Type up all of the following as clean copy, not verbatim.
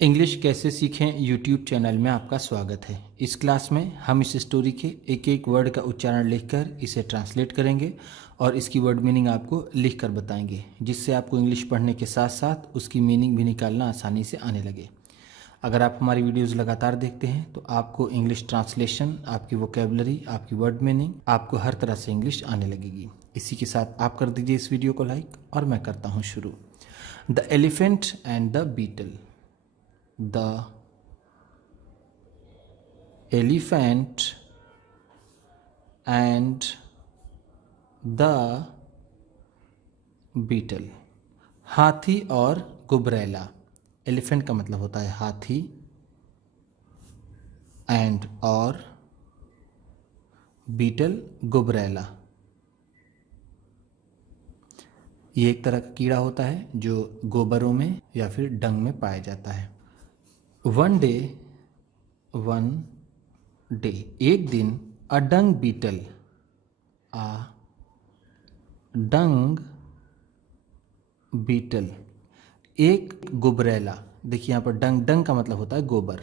English कैसे सीखें YouTube channel में आपका स्वागत है। इस क्लास में हम इस स्टोरी के एक एक वर्ड का उच्चारण लिखकर इसे ट्रांसलेट करेंगे और इसकी वर्ड मीनिंग आपको लिख कर बताएंगे, जिससे आपको इंग्लिश पढ़ने के साथ साथ उसकी मीनिंग भी निकालना आसानी से आने लगे। अगर आप हमारी वीडियोस लगातार देखते हैं तो आपको इंग्लिश ट्रांसलेशन, आपकी वोकेबलरी, आपकी वर्ड मीनिंग, आपको हर तरह से इंग्लिश आने लगेगी। इसी के साथ आप कर दीजिए इस वीडियो को लाइक और मैं करता हूँ शुरू। The elephant and the beetle. The elephant and the beetle। हाथी और गुबरैला। एलिफेंट का मतलब होता है हाथी, एंड और बीटल गुबरैला। ये एक तरह का कीड़ा होता है जो गोबरों में या फिर डंग में पाया जाता है। वन डे एक दिन, अ डंग बीटल, आ डंग बीटल, एक गुबरैला। देखिए यहाँ पर डंग, डंग का मतलब होता है गोबर,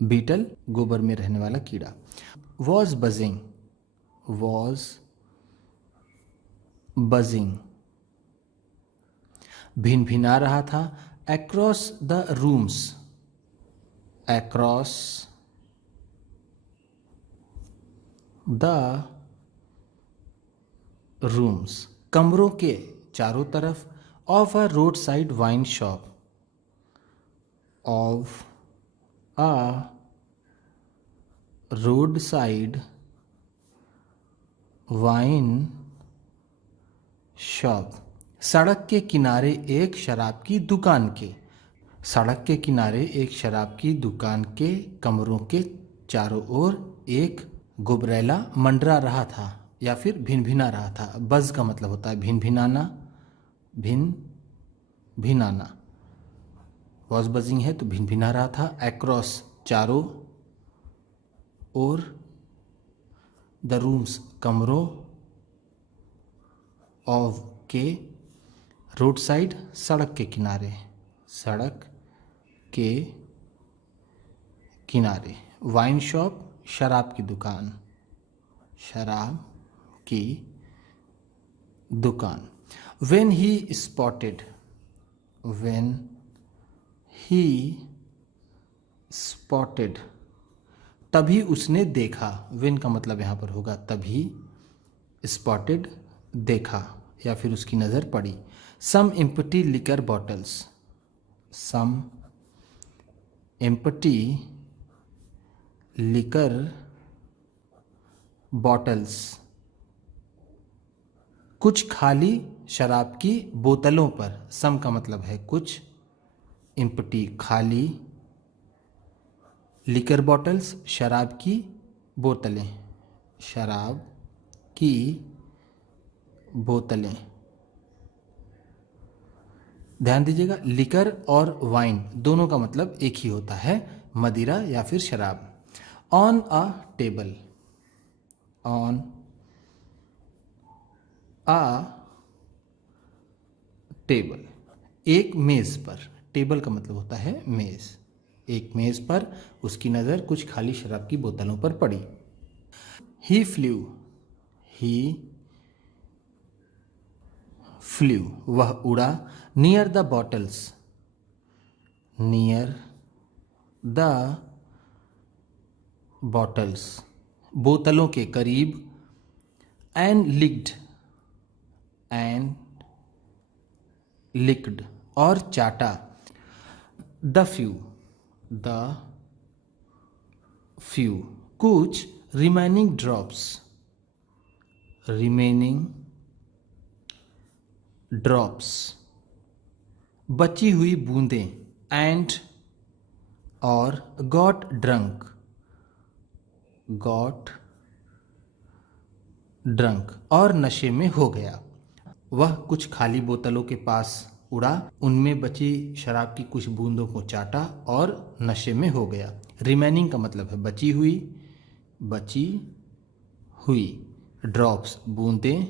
बीटल गोबर में रहने वाला कीड़ा। वॉज बजिंग, भिन भिना रहा था। across the rooms, across the rooms, कमरों के चारों तरफ। of a roadside wine shop, of a roadside wine shop, सड़क के किनारे एक शराब की दुकान के। सड़क के किनारे एक शराब की दुकान के कमरों के चारों ओर एक गुबरैला मंडरा रहा था या फिर भिनभिना रहा था। बज का मतलब होता है भिनभिनाना, भिनभिनाना। वॉज बजिंग है तो भिनभिना रहा था। एक्रॉस चारों ओर, द रूम्स कमरों, ऑफ के रोड साइड सड़क के किनारे, सड़क के किनारे। वाइन शॉप शराब की दुकान, शराब की दुकान। व्हेन ही स्पॉटेड, तभी उसने देखा। व्हेन का मतलब यहाँ पर होगा तभी, स्पॉटेड देखा या फिर उसकी नज़र पड़ी। सम एम्प्टी लिकर बॉटल्स, सम एम्प्टी लिकर बॉटल्स, कुछ खाली शराब की बोतलों पर। सम का मतलब है कुछ, एम्प्टी खाली, लिकर बॉटल्स शराब की बोतलें, शराब की बोतलें। ध्यान दीजिएगा, लिकर और वाइन दोनों का मतलब एक ही होता है, मदिरा या फिर शराब। On a table, on a table, एक मेज पर। टेबल का मतलब होता है मेज। एक मेज पर उसकी नज़र कुछ खाली शराब की बोतलों पर पड़ी। ही फ्ल्यू, वह उड़ा। Near the bottles, near the bottles बोतलों के करीब। एंड लिक्ड और चाटा। द फ्यू कुछ रिमेनिंग ड्रॉप्स बची हुई बूंदें। एंड और गॉट ड्रंक और नशे में हो गया। वह कुछ खाली बोतलों के पास उड़ा, उनमें बची शराब की कुछ बूंदों को चाटा और नशे में हो गया। रिमेनिंग का मतलब है बची हुई, ड्रॉप्स बूंदें,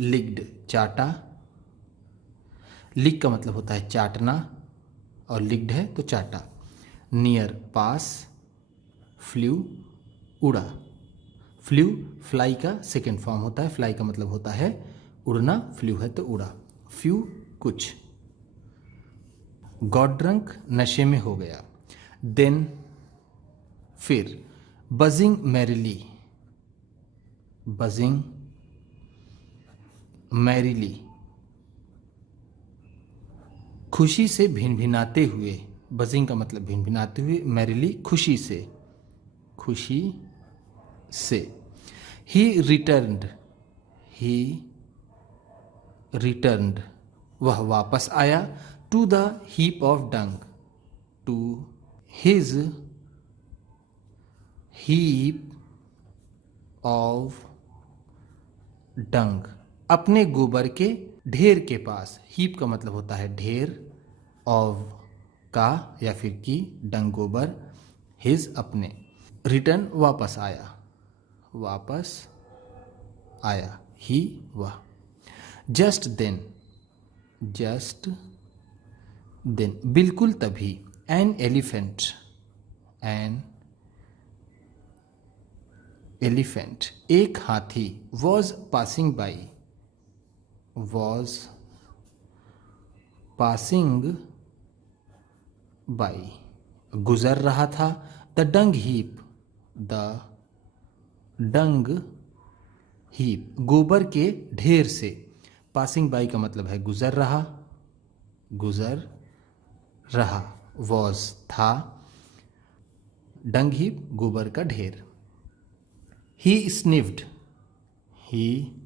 लिक्ड चाटा, लिक का मतलब होता है चाटना और लिक्ड है तो चाटा। नियर पास, फ्ल्यू उड़ा। फ्ल्यू फ्लाई का सेकेंड फॉर्म होता है, फ्लाई का मतलब होता है उड़ना, फ्ल्यू है तो उड़ा। फ्यू कुछ। गॉट ड्रंक नशे में हो गया। देन फिर। बजिंग मैरिली, बजिंग मैरिली खुशी से भिनभिनाते हुए। बजिंग का मतलब भिनभिनाते हुए, मैरिली खुशी से, खुशी से। ही रिटर्न्ड, ही रिटर्न्ड वह वापस आया। To the heap of dung, to his heap of dung अपने गोबर के ढेर के पास। हीप का मतलब होता है ढेर, ऑफ का या फिर की, डंग गोबर, हिज अपने। रिटर्न वापस आया, वापस आया, ही वह। जस्ट देन, जस्ट देन बिल्कुल तभी। एन एलिफेंट, एन एलिफेंट एक हाथी। Was passing by, was passing by गुजर रहा था। The Dang heap, the Dang heap गोबर के ढेर से। पासिंग बाई का मतलब है गुजर रहा, गुजर रहा। वॉज था, डंग हीप गोबर का ढेर। ही स्निफ्ड, ही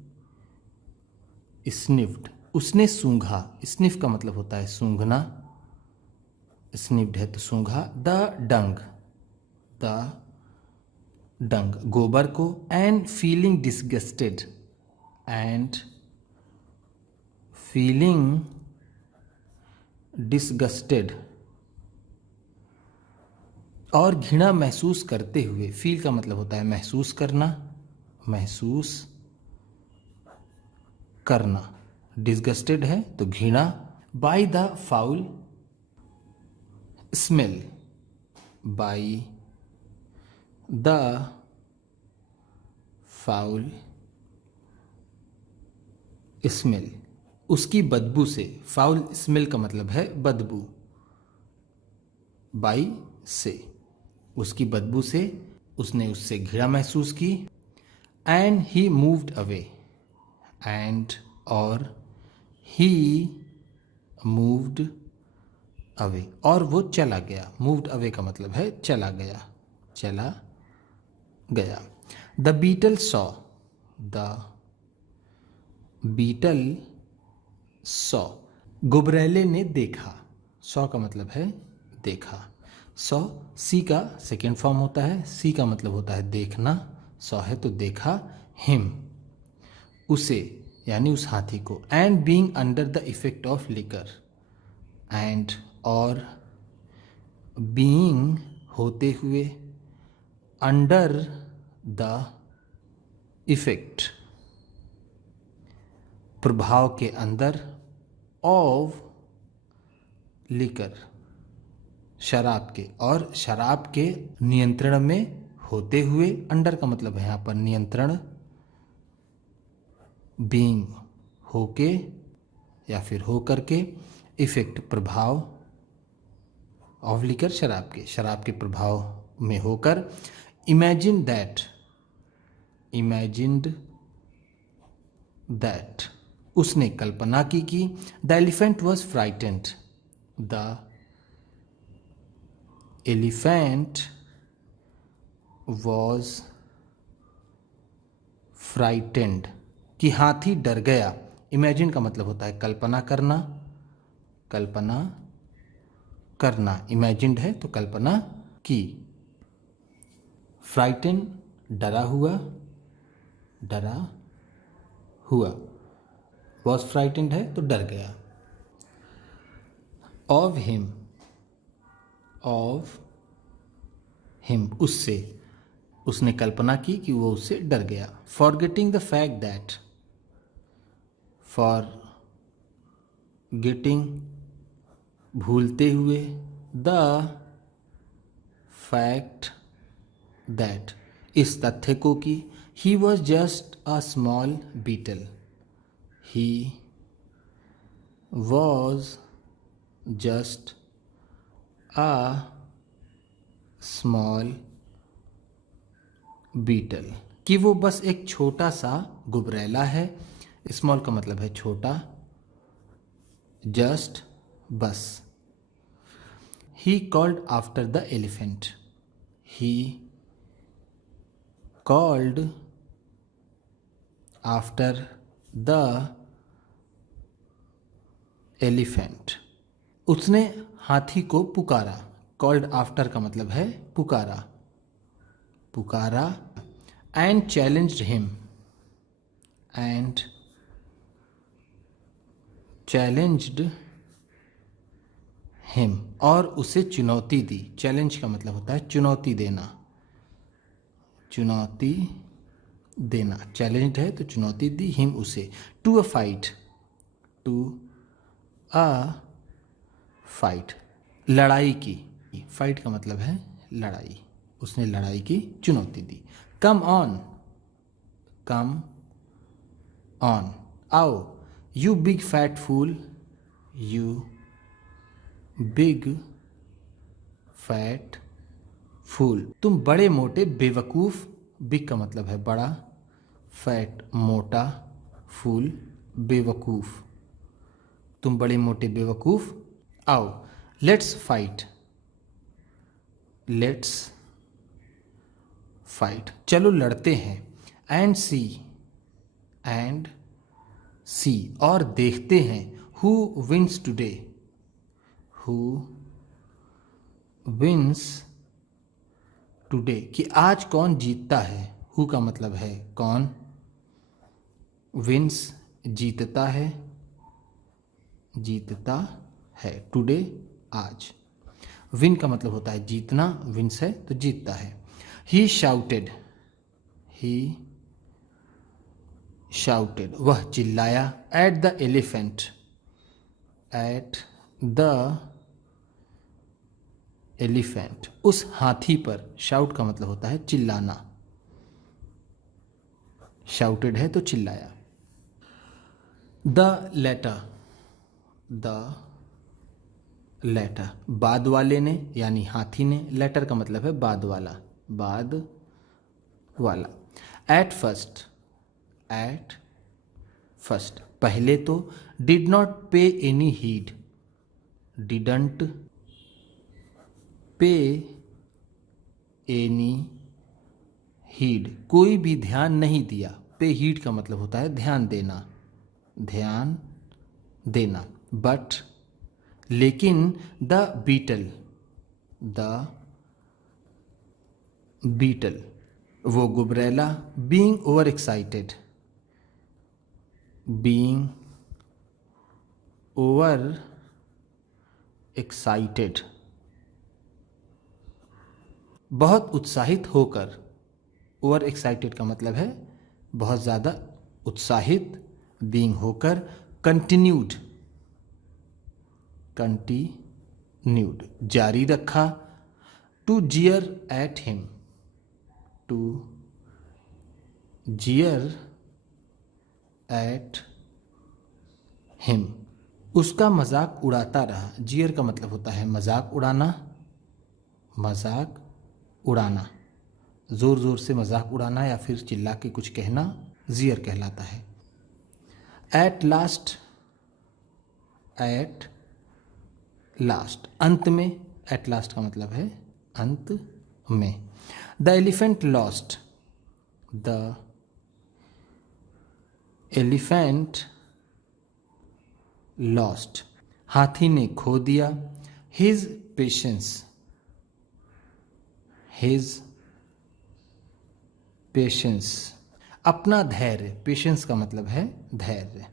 स्निफ्ड उसने सूंघा। स्निफ का मतलब होता है सूंघना, स्निफ्ड है तो सूंघा। द डंग, द डंग गोबर को। And feeling disgusted, and feeling disgusted और घृणा महसूस करते हुए। फील का मतलब होता है महसूस करना, महसूस करना। डिसगस्टेड है तो घृणा। By the foul smell, by the foul smell उसकी बदबू से। फाउल स्मेल का मतलब है बदबू, बाई से उसकी बदबू से उसने उससे घृणा महसूस की। And he moved away, and और ही मूव्ड अवे और वो चला गया। मूव्ड अवे का मतलब है चला गया, चला गया। The beetle saw, the beetle saw गुबरैले ने देखा। सॉ का मतलब है देखा। सॉ सी का सेकेंड फॉर्म होता है, सी का मतलब होता है देखना, सॉ है तो देखा। हिम उसे यानी उस हाथी को। And being under the effect of liquor, and और बीइंग होते हुए, अंडर द इफेक्ट प्रभाव के अंदर, ऑफ लिकर शराब के, और शराब के नियंत्रण में होते हुए। अंडर का मतलब है यहाँ पर नियंत्रण, बीइंग होके या फिर हो करके, इफेक्ट प्रभाव, ऑफ लिकर शराब के प्रभाव में होकर। इमेजिन दैट, इमेजिन्ड दैट उसने कल्पना की कि। The elephant was frightened, the elephant was frightened कि हाथी डर गया। इमेजिन का मतलब होता है कल्पना करना, कल्पना करना। इमेजिन्ड है तो कल्पना की। फ्राइटेन डरा हुआ, डरा हुआ। वॉज फ्राइटेंड है तो डर गया। ऑफ हिम, ऑफ हिम उससे, उसने कल्पना की कि वो उससे डर गया। Forgetting the fact that, getting भूलते हुए, द फैक्ट दैट इस तथ्य को कि, he was just a small beetle, he was just a small beetle कि वो बस एक छोटा सा गुबरैला है। स्मॉल का मतलब है छोटा, जस्ट बस। He called after the elephant, he called after the elephant उसने हाथी को पुकारा। कॉल्ड आफ्टर का मतलब है पुकारा, पुकारा। And challenged him, and challenged him और उसे चुनौती दी। चैलेंज का मतलब होता है चुनौती देना, चुनौती देना। चैलेंज्ड है तो चुनौती दी, हिम उसे, to a fight, to a fight लड़ाई की। फाइट का मतलब है लड़ाई, उसने लड़ाई की चुनौती दी। कम ऑन, कम ऑन, आओ। You big fat fool, you big fat fool तुम बड़े मोटे बेवकूफ़। बिग का मतलब है बड़ा, फैट मोटा, फूल बेवकूफ़। तुम बड़े मोटे बेवकूफ़, आओ। लेट्स फाइट, लेट्स फाइट चलो लड़ते हैं। एंड सी, एंड सी और देखते हैं। Who wins today, who wins today कि आज कौन जीतता है। हु का मतलब है कौन, विंस जीतता है, जीतता है, टुडे आज। विन का मतलब होता है जीतना, विंस है तो जीतता है। ही शाउटेड, ही शाउटेड वह चिल्लाया। At the elephant, at the elephant उस हाथी पर। शाउट का मतलब होता है चिल्लाना, शाउटेड है तो चिल्लाया। द लेटर, द लेटर बाद वाले ने यानी हाथी ने। लेटर का मतलब है बाद वाला, बाद वाला। एट फर्स्ट, एट फर्स्ट पहले तो। डिड नॉट पे एनी हीड, डिडंट पे एनी हीड कोई भी ध्यान नहीं दिया। पे हीड का मतलब होता है ध्यान देना, ध्यान देना। बट लेकिन द बीटल, द बीटल वो गुबरैला। Being over excited, being over excited बहुत उत्साहित होकर। ओवर एक्साइटेड का मतलब है बहुत ज़्यादा उत्साहित, बीइंग होकर। कंटिन्यूड, कंटिन्यूड जारी रखा। टू जियर एट हिम, टू जियर एट हिम उसका मजाक उड़ाता रहा। जियर का मतलब होता है मजाक उड़ाना, मजाक उड़ाना, ज़ोर ज़ोर से मजाक उड़ाना या फिर चिल्ला के कुछ कहना जियर कहलाता है। एट लास्ट, एट लास्ट अंत में। एट लास्ट का मतलब है अंत में। The elephant lost, the elephant lost हाथी ने खो दिया। हिज पेशेंस, हिज पेशेंस अपना धैर्य। पेशेंस का मतलब है धैर्य,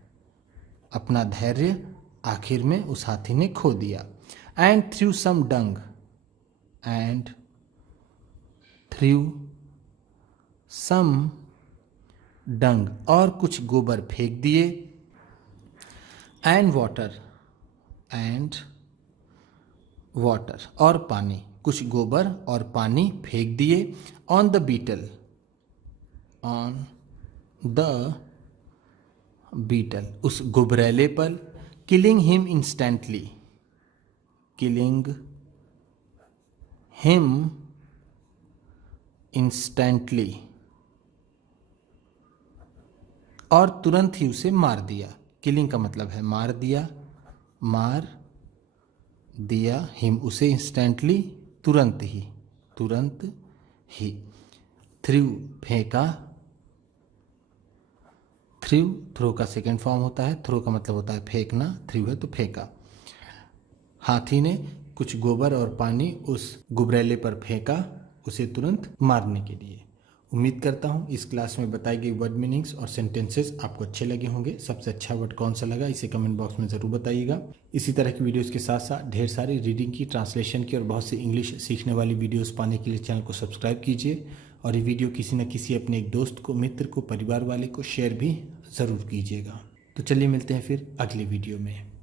अपना धैर्य आखिर में उस हाथी ने खो दिया। And through some dung, and through some dung और कुछ गोबर फेंक दिए। एंड वाटर, एंड वाटर, और पानी, कुछ गोबर और पानी फेंक दिए on the beetle, on the beetle, उस गुबरैले पर, killing him instantly, killing him instantly, और तुरंत ही उसे मार दिया। किलिंग का मतलब है मार दिया, मार दिया, हिम उसे, इंस्टेंटली तुरंत ही, तुरंत ही, थ्रू फेंका, थ्रो का सेकेंड फॉर्म होता है, थ्रो का मतलब होता है फेंकना, थ्रू है तो फेंका। हाथी ने कुछ गोबर और पानी उस गुबरैले पर फेंका, उसे तुरंत मारने के लिए। उम्मीद करता हूँ इस क्लास में बताई गई वर्ड मीनिंग्स और सेंटेंसेस आपको अच्छे लगे होंगे। सबसे अच्छा वर्ड कौन सा लगा इसे कमेंट बॉक्स में ज़रूर बताइएगा। इसी तरह की वीडियोस के साथ साथ ढेर सारी रीडिंग की, ट्रांसलेशन की और बहुत सी इंग्लिश सीखने वाली वीडियोस पाने के लिए चैनल को सब्सक्राइब कीजिए, और ये वीडियो किसी न किसी अपने एक दोस्त को, मित्र को, परिवार वाले को शेयर भी ज़रूर कीजिएगा। तो चलिए मिलते हैं फिर अगले वीडियो में।